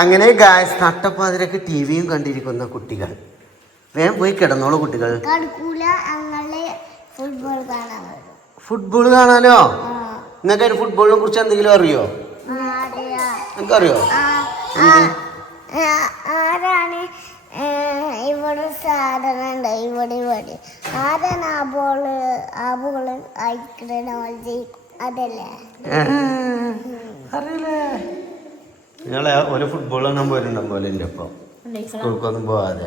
അങ്ങനെ ഗായ്സ് നട്ടപ്പാതിരക്ക് ടിവിയും കണ്ടിരിക്കുന്ന കുട്ടികൾ വേഗം പോയി കിടന്നോളൂ കുട്ടികൾ. ഫുട്ബോൾ കാണാനോ? നിങ്ങൾക്ക് ഫുട്ബോളിനെ കുറിച്ച് എന്തെങ്കിലും അറിയോ? നിങ്ങൾക്കറിയോ? ആരാണ് ഇവിടെ സാധനം ഉണ്ട് ഇവിടെ ആരാണ് ആ ബോള് അയക്കണ അതല്ലേ? അറിയില്ലേ? നിങ്ങളെ ഒരു ഫുട്ബോൾ കാണാൻ പോയിട്ടുണ്ടാവും പോലെ ഇല്ല ഇപ്പൊ സ്കൂൾക്കൊന്നും പോവാതെ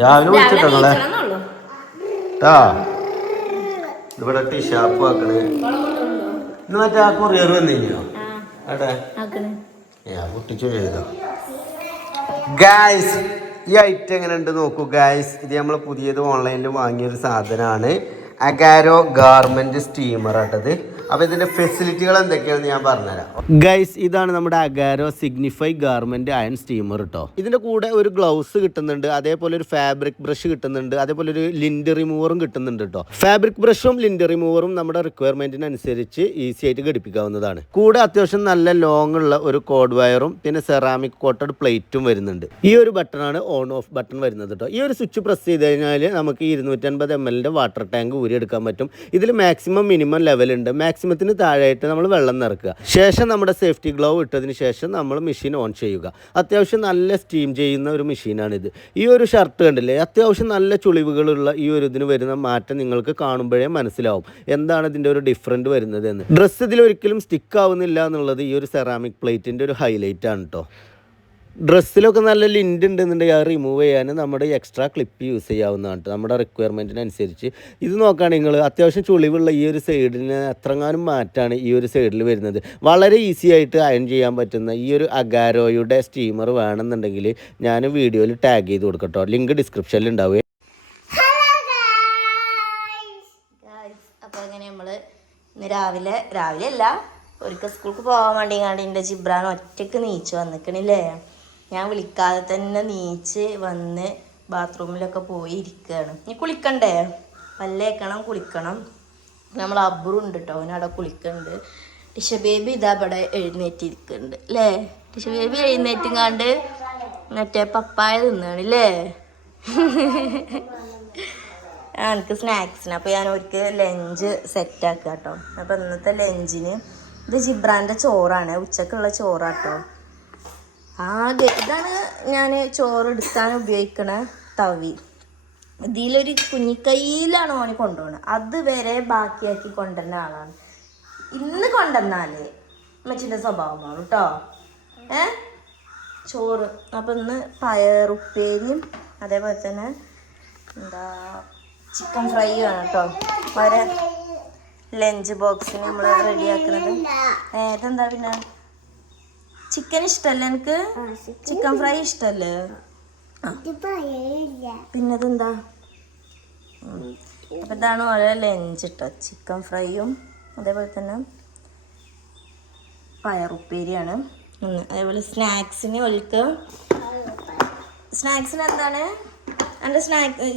രാവിലെ വിളിച്ചിട്ടോ നിങ്ങളെ ഇവിടെ ടീ ഷാപ്പ് ആക്കണേ. ഇന്ന് മറ്റേ ആ കൊറിയർ വന്നില്ലയോ അടെ കുട്ടിച്ചു ചെയ്തോ. ഗായ്സ് ഈ ഐറ്റം എങ്ങനെ ഉണ്ട് നോക്കൂ ഗായ്സ്. ഇത് നമ്മൾ പുതിയത് ഓൺലൈനിൽ വാങ്ങിയൊരു സാധനമാണ്. അഗാരോ ഗാർമെന്റ് സ്റ്റീമർ ആട്ടത്. അപ്പോൾ ഇതിന്റെ ഫെസിലിറ്റികൾ എന്തൊക്കെയാണെന്ന് ഞാൻ പറഞ്ഞുതരാം ഗൈസ്. ഇതാണ് നമ്മുടെ Agaro signify garment iron steamer കേട്ടോ. ഇതിന്റെ കൂടെ ഒരു ഗ്ലൗസ് കിട്ടുന്നുണ്ട്, അതേപോലെ ഒരു ഫാബ്രിക് ബ്രഷ് കിട്ടുന്നുണ്ട്, അതേപോലെ ഒരു ലിൻഡ് റിമൂവറും കിട്ടുന്നുണ്ട് കേട്ടോ. ഫാബ്രിക് ബ്രഷും ലിൻഡ് റിമൂവറും നമ്മുടെ റിക്വയർമെന്റിനനുസരിച്ച് ഈസി ആയിട്ട് ഘടിപ്പിക്കാവുന്നതാണ്. കൂടെ അത്യാവശ്യം നല്ല ലോങ് ഉള്ള ഒരു കോഡ് വയറും പിന്നെ സെറാമിക് കോട്ടഡ് പ്ലേറ്റും വരുന്നുണ്ട്. ഈ ഒരു ബട്ടണാണ് ഓൺ ഓഫ് ബട്ടൺ വരുന്നത് കേട്ടോ. ഈ ഒരു സ്വിച്ച് പ്രസ് ചെയ്ത് കഴിഞ്ഞാൽ നമുക്ക് 250 ml വാട്ടർ ടാങ്ക് ഊരിയെടുക്കാൻ പറ്റും. ഇതിൽ മാക്സിമം മിനിമം ലെവൽ ഉണ്ട്. മാക്സിമത്തിന് താഴെയായിട്ട് നമ്മൾ വെള്ളം നിറക്കുക. ശേഷം നമ്മുടെ സേഫ്റ്റി ഗ്ലൗ ഇട്ടതിന് ശേഷം നമ്മൾ മെഷീൻ ഓൺ ചെയ്യുക. അത്യാവശ്യം നല്ല സ്റ്റീം ചെയ്യുന്ന ഒരു മെഷീനാണിത്. ഈ ഒരു ഷർട്ട് കണ്ടില്ലേ, അത്യാവശ്യം നല്ല ചുളിവുകളുള്ള ഈ ഒരു ഇതിന് വരുന്ന മാറ്റം നിങ്ങൾക്ക് കാണുമ്പോഴേ മനസ്സിലാവും എന്താണ് ഇതിൻ്റെ ഒരു ഡിഫറൻറ്റ് വരുന്നത് എന്ന്. ഡ്രസ്സ് ഇതിൽ ഒരിക്കലും സ്റ്റിക്ക് ആവുന്നില്ല എന്നുള്ളത് ഈ ഒരു സെറാമിക് പ്ലേറ്റിൻ്റെ ഒരു ഹൈലൈറ്റ് ആണ് കേട്ടോ. ഡ്രസ്സിലൊക്കെ നല്ല ലിൻഡ് ഉണ്ടെന്നുണ്ടെങ്കിൽ അത് റിമൂവ് ചെയ്യാൻ നമ്മുടെ എക്സ്ട്രാ ക്ലിപ്പ് യൂസ് ചെയ്യാവുന്നതാണ് നമ്മുടെ റിക്വയർമെൻറ്റിനനുസരിച്ച്. ഇത് നോക്കുകയാണെങ്കിൽ നിങ്ങൾ അത്യാവശ്യം ചുളിവുള്ള ഈ ഒരു സൈഡിന് എത്രങ്ങാനും മാറ്റാണ് ഈ ഒരു സൈഡിൽ വരുന്നത്. വളരെ ഈസി ആയിട്ട് അയൺ ചെയ്യാൻ പറ്റുന്ന ഈ ഒരു അഗാരോയുടെ സ്റ്റീമർ വേണമെന്നുണ്ടെങ്കിൽ ഞാൻ വീഡിയോയിൽ ടാഗ് ചെയ്ത് കൊടുക്കട്ടോ. ലിങ്ക് ഡിസ്ക്രിപ്ഷനിൽ ഉണ്ടാവുക. അപ്പോൾ അങ്ങനെ നമ്മൾ ഇന്ന് രാവിലെ അല്ല ഒരിക്കൽ സ്കൂൾക്ക് പോകാൻ വേണ്ടി എൻ്റെ ജിബ്രാൻ ഒറ്റയ്ക്ക് നീച്ച് വന്നിക്കണില്ലേ. ഞാൻ വിളിക്കാതെ തന്നെ നീച്ച് വന്ന് ബാത്റൂമിലൊക്കെ പോയി ഇരിക്കുകയാണ്. ഇനി കുളിക്കണ്ടേ? പല്ലേക്കണം, കുളിക്കണം. നമ്മൾ അബ്ബറുണ്ട് കേട്ടോ, അവനവിടെ കുളിക്കുന്നുണ്ട്. ടിഷ ബേബി ഇതാ ഇവിടെ എഴുന്നേറ്റിരിക്കുന്നുണ്ട് അല്ലേ? ടിഷ ബേബി എഴുന്നേറ്റിങ്ങാണ്ട് മറ്റേ പപ്പായ തിന്നാണ് അല്ലേ? എനിക്ക് സ്നാക്സിന് അപ്പോൾ ഞാൻ അവർക്ക് ലഞ്ച് സെറ്റാക്കുക കേട്ടോ. അപ്പോൾ ഇന്നത്തെ ലഞ്ചിന് ഇത് ജിബ്രാൻ്റെ ചോറാണ്, ഉച്ചക്കുള്ള ചോറാട്ടോ. ആകെ ഇതാണ് ഞാൻ ചോറ് എടുക്കാൻ ഉപയോഗിക്കണ തവി. ഇതിലൊരു കുഞ്ഞിക്കൈയിലാണ് ഓന് കൊണ്ടുപോകണത്. അതുവരെ ബാക്കിയാക്കി കൊണ്ടുവരുന്ന ആളാണ്. ഇന്ന് കൊണ്ടുവന്നാലേ അമ്മച്ചിൻ്റെ സ്വഭാവം മാറും കേട്ടോ. ചോറ് അപ്പം ഇന്ന് പയറുപ്പേരിയും അതേപോലെ തന്നെ ചിക്കൻ ഫ്രൈയും ആണ് കേട്ടോ. വരെ ലഞ്ച് ബോക്സിന് നമ്മൾ റെഡിയാക്കുന്നത്. ഇതെന്താ പിന്നെ ചിക്കൻ ഇഷ്ടല്ലേ എനിക്ക്? ചിക്കൻ ഫ്രൈ ഇഷ്ടല്ലേ? പിന്നെതെന്താ? അപ്പം ഇതാണ് ഓരോ ലഞ്ച് ഇട്ടോ. ചിക്കൻ ഫ്രൈയും അതേപോലെ തന്നെ പയറുപ്പേരിയാണ്. അതേപോലെ സ്നാക്സിന് ഒഴുക്ക്. സ്നാക്സിന് എന്താണ് എൻ്റെ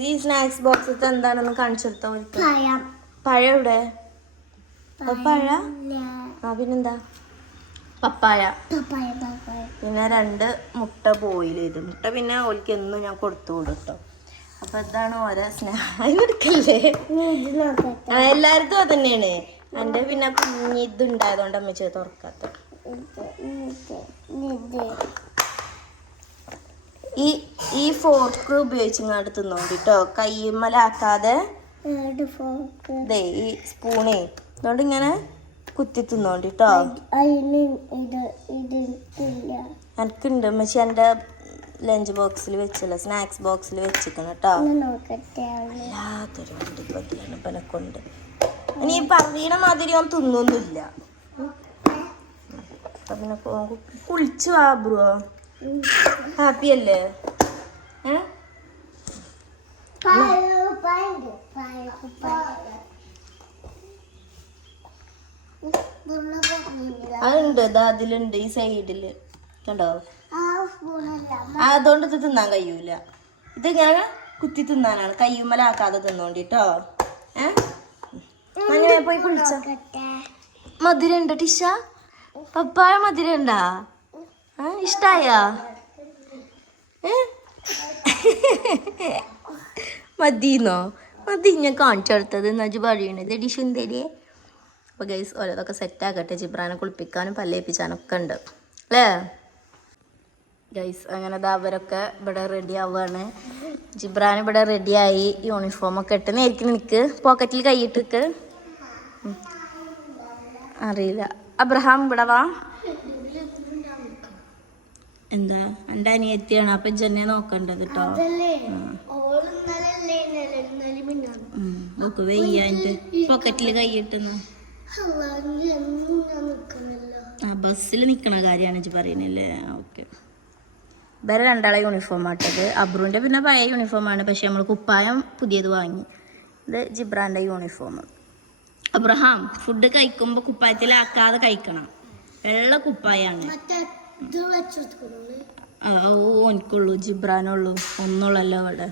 ഈ സ്നാക്സ് ബോക്സിലത്തെ എന്താണെന്ന് കാണിച്ചു കൊടുത്താൽ ഒഴുക്ക്. പഴം ഇവിടെ പഴ. പിന്നെന്താ? പപ്പായ. പിന്നെ 2 മുട്ട ബോയിൽ ചെയ്ത്. മുട്ട പിന്നെ ഓൽക്ക് എന്നും ഞാൻ കൊടുത്തു കൊടുട്ടോ. അപ്പം ഇതാണ് ഓരോ സ്നാക്സ്. എല്ലായിടത്തും അത് തന്നെയാണ്. എൻ്റെ പിന്നെ കുഞ്ഞി ഇതുണ്ടായതുകൊണ്ട് അമ്മച്ചത് തുറക്കാത്ത. ഈ ഫോർക്ക് ഉപയോഗിച്ചിങ്ങാണ്ട് തിന്നോണ്ടി കേട്ടോ. കയ്യുമ്മലാക്കാതെ ഈ സ്പൂണേ അതുകൊണ്ട് ഇങ്ങനെ കുത്തി തിന്നോണ്ടി കേട്ടോ. എനിക്കുണ്ട് പക്ഷെ എൻ്റെ ലഞ്ച് ബോക്സിൽ വെച്ചല്ല, സ്നാക്സ് ബോക്സിൽ വെച്ചിരിക്കണം കേട്ടോ. വല്ലാത്തൊരു വണ്ടിപ്പതിയാണ് ഇപ്പനെ കൊണ്ട്. ഇനി പറയണ മാതിരി അവൻ തിന്നൊന്നുമില്ല. പിന്നെ കുളിച്ചു വാ ബ്രോ. ഹാപ്പി അല്ലേ? അതുണ്ട്, അതിലുണ്ട് ഈ സൈഡില് കണ്ടോ. അതുകൊണ്ട് ഇത് തിന്നാൻ കഴിയൂല. ഇത് ഞാൻ കുത്തി തിന്നാനാണ്, കയ്യുമ്മലാക്കാതെ തിന്നോണ്ടിട്ടോ. അങ്ങനെ പോയി കുളിച്ച മധുരണ്ട് ടിഷ? പപ്പായ മധുരണ്ടാ? ഇഷ്ടായാ മതിന്നോ? മതി ഞാൻ കാണിച്ചു കൊടുത്തത് നജു പറയണത് എടി സുന്ദരിയെ. അപ്പോൾ ഗൈസ് ഓരോതൊക്കെ സെറ്റാക്കട്ടെ. ജിബ്രാനെ കുളിപ്പിക്കാനും പല്ലേപ്പിച്ചാനൊക്കെ ഉണ്ട് അല്ലേ ഗൈസ്? അങ്ങനെ അവരൊക്കെ ഇവിടെ റെഡി ആവുകയാണ്. ജിബ്രാൻ ഇവിടെ റെഡിയായി, യൂണിഫോമൊക്കെ ഇട്ട് നേരിക്കും. നിൽക്ക് പോക്കറ്റിൽ കൈയിട്ടിക്ക്. അറിയില്ല. അബ്രഹാം ഇവിടെ വാ. എന്താ എൻ്റെ അനിയത്തിയാണ്, അപ്പം ജന്നെ നോക്കണ്ടത് കേട്ടോ. ഓക്കെ വെയ്യ എൻ്റെ പോക്കറ്റിൽ കൈയിട്ടുന്നു. ആ ബസ്സിൽ നിൽക്കണ കാര്യമാണ് പറയുന്നല്ലേ? ഓക്കെ. വേറെ രണ്ടാളെ യൂണിഫോം ആട്ടത്. അബ്രുവിൻ്റെ പിന്നെ പഴയ യൂണിഫോമാണ്, പക്ഷെ നമ്മൾ കുപ്പായം പുതിയത് വാങ്ങി. ഇത് ജിബ്രാൻ്റെ യൂണിഫോം. അബ്രഹാം ഫുഡ് കഴിക്കുമ്പോൾ കുപ്പായത്തിലാക്കാതെ കഴിക്കണം. വെള്ള കുപ്പായാണ്. ഓനിക്കുള്ളൂ, ജിബ്രാനുള്ളൂ. ഒന്നുള്ളല്ലോ അവിടെ.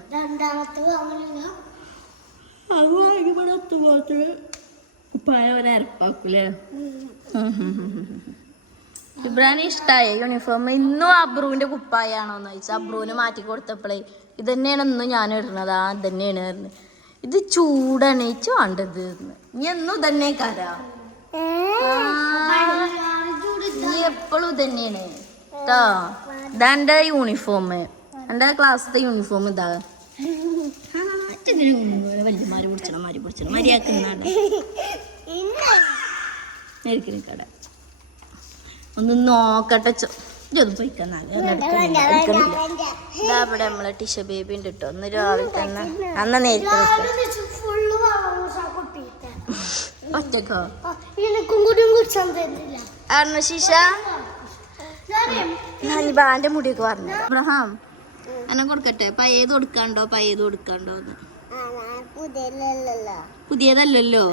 കുപ്പായം അവനെ അരപ്പാക്കൂലേ? ജിബ്രാന് ഇഷ്ടമായ യൂണിഫോം. ഇന്നും അബ്രുവിൻ്റെ കുപ്പായാണോന്ന് ചോദിച്ചാൽ അബ്രുവിന് മാറ്റി കൊടുത്തപ്പോഴേ ഇത് തന്നെയാണ് ഇന്നും ഞാൻ ഇടുന്നത്. ആ ഇത് തന്നെയാണ് പറഞ്ഞത്. ഇത് ചൂടാണ് ഇച്ചു വേണ്ടത്. നീ എന്നും ഇതന്നെ കരാ, നീ എപ്പോഴും ഇതന്നെയാണ് കേട്ടോ. ഇതാ എൻ്റെ യൂണിഫോം, എൻ്റെ ക്ലാസ്സിലത്തെ യൂണിഫോം. ഇതാ വല്യമാര് പിടിച്ചണം മര്യാദക്കുന്നാട കട ഒന്ന് നോക്കട്ടെ. ഇതൊന്നും പോയിക്കന്നാല് ഇതാ ഇവിടെ നമ്മളെ ടിഷ ബേബി ഉണ്ട് കേട്ടോ. ഒന്ന് രാവിലെ തന്നെ അന്ന് നേരിട്ട് ഒറ്റക്കോ ആണോ ശിഷ? ഞാനിന്റെ മുടിയൊക്കെ പറഞ്ഞു. അബ്രഹാം എന്നെ കൊടുക്കട്ടെ. പയ്യത് കൊടുക്കാണ്ടോ എന്ന്. പുതിയതല്ലല്ലോ.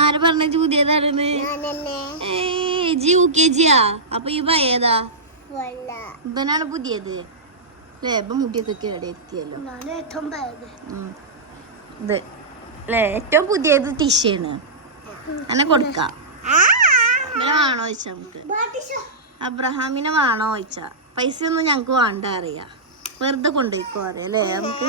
ആര് പറഞ്ഞ പുതിയതാണെന്ന്? UKG അപ്പൊ ഈ പയ്യതാ? ഇവനാണ് പുതിയത് അല്ലേ? ഇപ്പൊ മുടിയൊക്കെ കേടെ എത്തിയല്ലോ. ഇത് അല്ലേ ഏറ്റവും പുതിയത് ടിഷയാണ്. എന്നെ കൊടുക്കാം. ഇങ്ങനെ വേണോ ചോദിച്ചാ നമുക്ക്? അബ്രഹാമിനെ വേണോ ചോദിച്ചാ? പൈസ ഒന്നും ഞങ്ങക്ക് വേണ്ട അറിയാ. വെറുതെ കൊണ്ടുപോയിക്കോ അറിയാം അല്ലേ നമുക്ക്?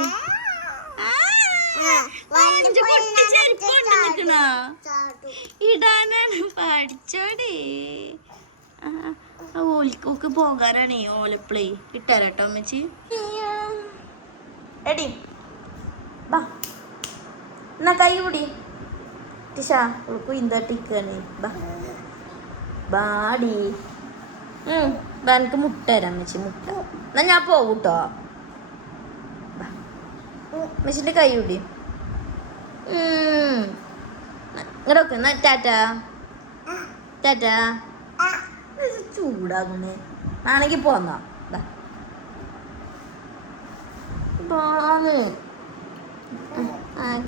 ഇടാനാണ് പഠിച്ചോടി. ഓൽക്കൊക്കെ പോകാനാണേ ഓലപ്പിളേ. ഇട്ടാരട്ടോ അമ്മച്ചി. എടി ബാ എന്നാ കൈ കൂടി ടിഷ കുയിന്താ ടിക്കാണ്. ബാടി എനിക്ക് മുട്ട തരാം അമ്മച്ചി. മുട്ട എന്നാ ഞാൻ പോകൂട്ടോ. അമ്മച്ചിന്റെ കൈ കൂടി ഇങ്ങോട്ടൊക്കെ. എന്നാ ടാറ്റാ ടാറ്റാ. ചൂടാകുന്നേ ആണെങ്കി പോന്നോ.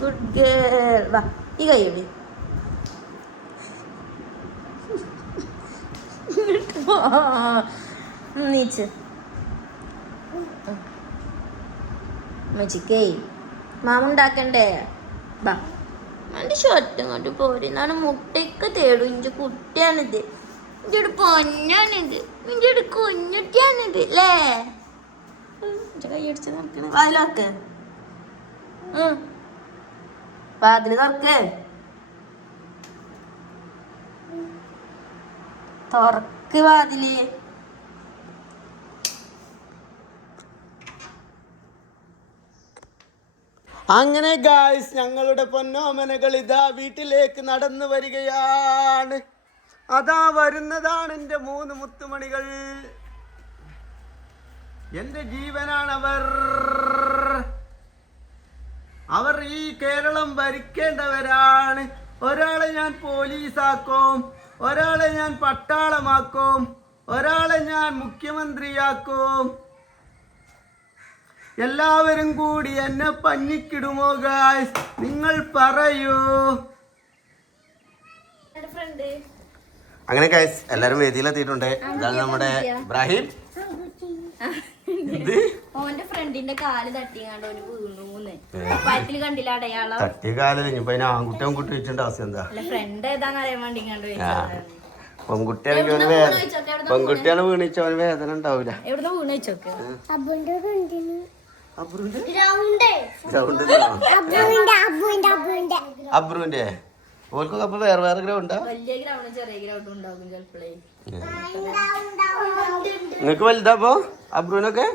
Good girl. വാ ഈ കൈയോടി. നീച്ച് മച്ചിക്കേ മാമുണ്ടാക്കണ്ടേ? ബാ എൻ്റെ ഷർട്ട് ഇങ്ങോട്ട് പോരുന്നാണ്. മുട്ടയൊക്കെ തേടും. ഇഞ്ചി കുട്ടിയാണിത്. ഇഞ്ചിയുടെ പൊന്നാണിത്. ഇഞ്ചിയുടെ കുഞ്ഞുട്ടിയാണിത് അല്ലേ? കൈ അടിച്ച് നടക്കണ. വാതിലൊക്കെ വാതില് തുറക്ക്. തുറക്ക് വാതില്. അങ്ങനെ ഗായ്സ് ഞങ്ങളുടെ പൊന്നോമനകൾ ഇതാ വീട്ടിലേക്ക് നടന്നു വരികയാണ്. അതാ വരുന്നതാണ് എൻ്റെ 3 മുത്തുമണികൾ. എൻ്റെ ജീവനാണവർ. അവർ ഈ കേരളം ഭരിക്കേണ്ടവരാണ്. ഒരാളെ ഞാൻ പോലീസാക്കും, ഒരാളെ ഞാൻ പട്ടാളമാക്കും, ഒരാളെ ഞാൻ മുഖ്യമന്ത്രിയാക്കും. എല്ലാവരും കൂടി എന്നെ പഞ്ഞിക്കിടുമോ ഗായ്സ്? നിങ്ങൾ പറയൂ. അങ്ങനെ ഗായ്സ് എല്ലാരും വേദിയിലെത്തിയിട്ടുണ്ട്. ഇതാണ് നമ്മുടെ ഇബ്രാഹിം. ഓന്റെ ഫ്രണ്ടിന്റെ കാല് തട്ടിയാണ്ട് വീണു. കണ്ടില്ല അടയാളം. തട്ടിയ കാലിൽ ഇനിയിപ്പോ ആൺകുട്ടി വെച്ചിട്ടുണ്ട് അവസ്ഥ എന്താ? ഫ്രണ്ട് ഏതാന്ന് അറിയാൻ വേണ്ടി പെൺകുട്ടിയാണെങ്കിൽ അവന് വേദന, പെൺകുട്ടിയാണ് വീണിച്ച അവന് വേദന ഉണ്ടാവില്ല. എവിടെ വീണ് വെച്ചോക്കെ അബ്രുവിന്റെ ഓൽക്കൊക്കെ അപ്പൊ വേറെ വേറെ ഗ്രൗണ്ടാ? വലിയ ഗ്രൗണ്ട് ചെറിയ ഗ്രൗണ്ട് ഉണ്ടാകും ചിലപ്പോഴേ. നിങ്ങക്ക് വലുതാ അപ്പൊ അബ്രുവിനൊക്കെ?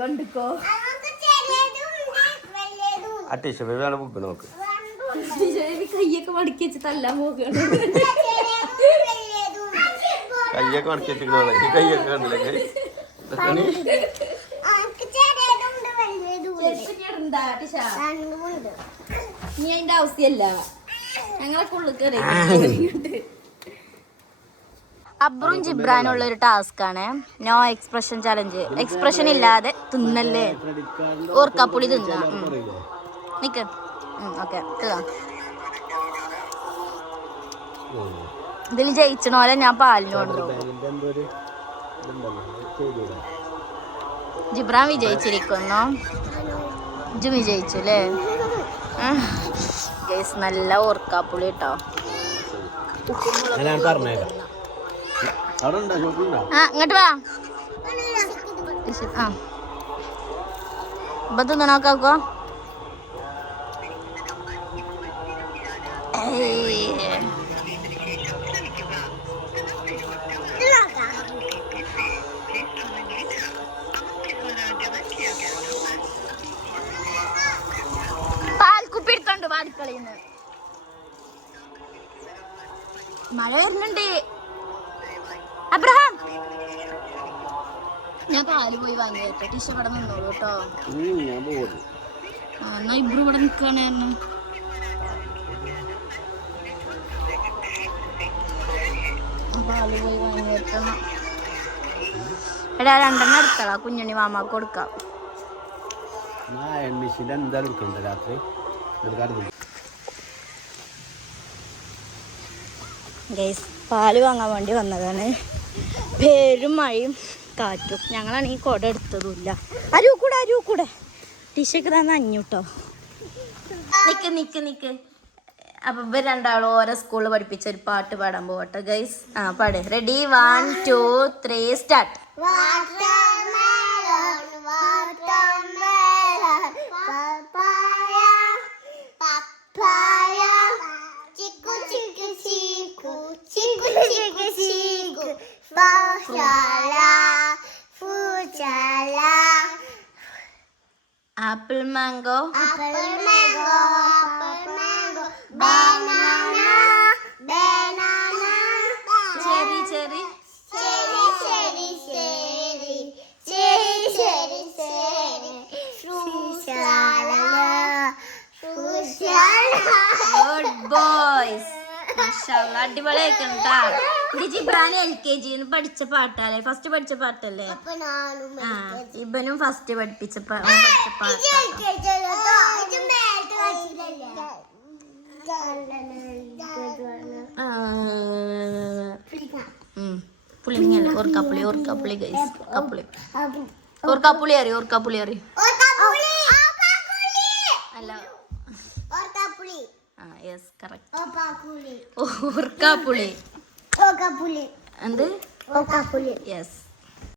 കണ്ടിക്കോ ആ ടീഷർട്ട് വേണം ബുക്ക് നോക്ക്. കയ്യൊക്കെ മടക്കി വെച്ച് തല്ലാൻ പോവുകയാണ്. കയ്യൊക്കെ മടക്കി വെച്ചിരിക്കണോ? ഈ കയ്യൊക്കെ കണ്ടില്ലേ? നീ അതിന്റെ ആവശ്യമല്ല, ഞങ്ങളൊക്കെ ഉള്ളു കയറി. അബ്രും ജിബ്രാനുള്ള ഒരു ടാസ്ക് ആണ് നോ എക്സ്പ്രഷൻ ചലഞ്ച്. എക്സ്പ്രഷൻ ഇല്ലാതെ തിന്നല്ലേ, ഓർക്കാപ്പുളി തിന്ന. നിക്ക് ഓക്കെ. ഇതിൽ ജയിച്ചണോലെ ഞാൻ പാലിന് കൊണ്ടുപോകും. ജിബ്രാൻ വിജയിച്ചിരിക്കുന്നു. ഇജു വിജയിച്ചു അല്ലേ? ഗൈസ് നല്ല ഓർക്കാപ്പുളി കേട്ടോ. ഇങ്ങോട്ട് വാ. ഇപ്പൊ തിന്നണോക്കാക്കോ. പാൽക്കുപ്പി എടുത്തോണ്ട് വാടിക്കളിന്ന്. മഴ വരുന്നുണ്ട്. അബ്രഹാം ഞാൻ പാല് പോയി വാങ്ങി കേട്ടോ. ടിഷ ഇവിടെ നിന്നോളൂ കേട്ടോ. എന്നാ ഇബ്രു ഇവിടെ നിൽക്കണേ. പാല് പോയി വാങ്ങി വെക്കണം. എടാ 2 എണ്ണം എടുത്തടാ, കുഞ്ഞണി മാമാക്ക് കൊടുക്കാം. ഗൈസ് പാല് വാങ്ങാൻ വേണ്ടി വന്നതാണ്. പേരും മഴയും കാറ്റും. ഞങ്ങളാണെങ്കിൽ കുട എടുത്തതുമില്ല. അരൂക്കൂടെ ടിഷയ്ക്ക് തന്നെ അഞ്ഞൂട്ടോ. നിക്ക് അപ്പൊ ഇവർ രണ്ടാളും ഓരോ സ്കൂളിൽ പഠിപ്പിച്ച ഒരു പാട്ട് പാടാൻ പോവട്ടെ ഗൈസ്. പാട്. Ready 1 2 3 start. Apple mango cherry good boys. അടിപൊളിയായിട്ടാ. ജിബ്രാൻ LKG പഠിച്ച പാട്ടല്ലേ, ഫസ്റ്റ് പഠിച്ച പാട്ടല്ലേ? ഇവനും ഫസ്റ്റ് പഠിച്ച പാട്ട്. പുളിങ്ങല്ലേ? ഓർക്കാപ്പുളി ഗൈസ്. ഓർക്കാപ്പുളി അറിയോ? അല്ല യെസ് കറക്റ്റ്. ഓർക്കാപ്പുളി എന്ത്? യെസ്.